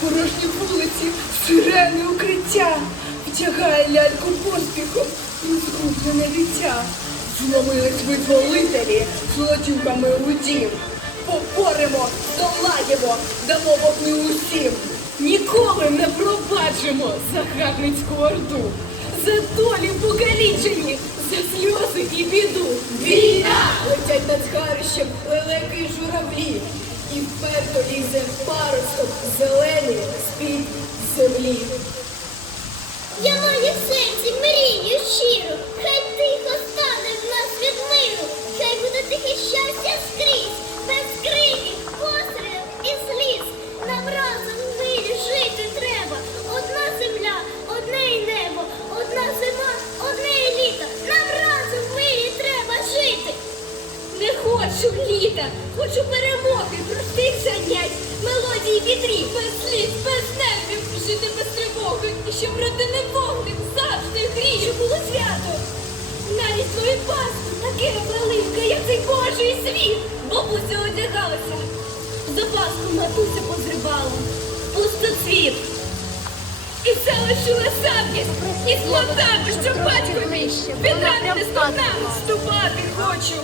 порожні вулиці, сирени укриття, втягає ляльку поспіхом і згублене дитя. Зломились визволителі золотюками у дім. Поборемо, долаємо, дамо вогню усім. Ніколи не пробачимо загарбницьку орду. За долі покалічені, за сльози і біду. Війна! Летять над згарищем й журавлі. І вперто лізе паросток зелений з-під землі. Я маю серці мрію щиру, хай тихо стане в нас від миру, хай буде тихе щастя хочу літа, хочу перемоги, простих занять, мелодії вітрів, без сліз, без нервів, жити без тривоги, і щоб родинний вогник завжди грій, було свято. Навіть свою паску таке велике, як цей Божий світ, бабуся одягалася. За паску матуся позривала, пустоцвіт. І селищу самість, і складати, що батько мій, не стогна, ступати хочу,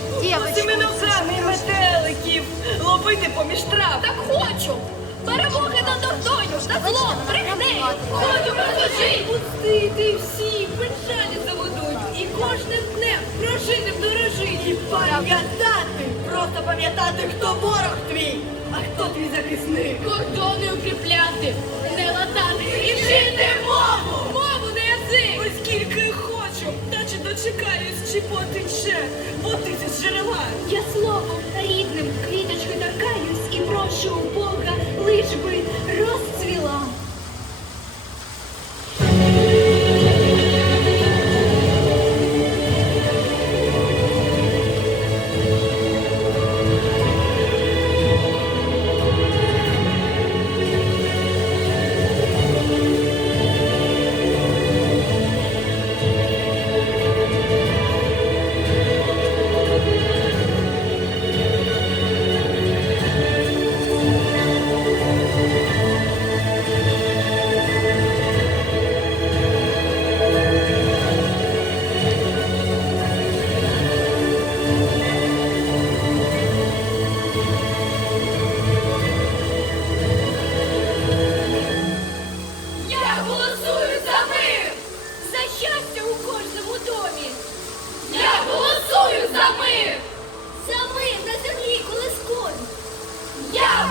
цими ногами метеликів, ловити поміж трав. Так хочу, перемоги над ордою, на зло, брехни, хочу покажи. Пустити всі, печалі заведуть, і кожним днем прожити дорожить. І пам'ятати, просто пам'ятати, хто ворог твій, а хто твій захисник. Кордони укріпляти, не латати дочекаюсь, чи потече, води з джерела. Я словом рідним квіточки торкаюсь і прошу у Бога, лиш би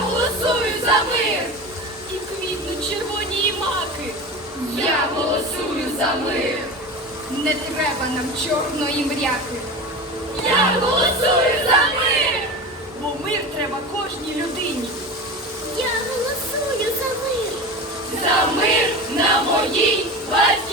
голосую за мир, і квітнуть червоні маки. Я голосую за мир. Не треба нам чорної мряки, Я голосую за мир. бо мир треба кожній людині. Я голосую за мир. За мир на моїй батьківщині.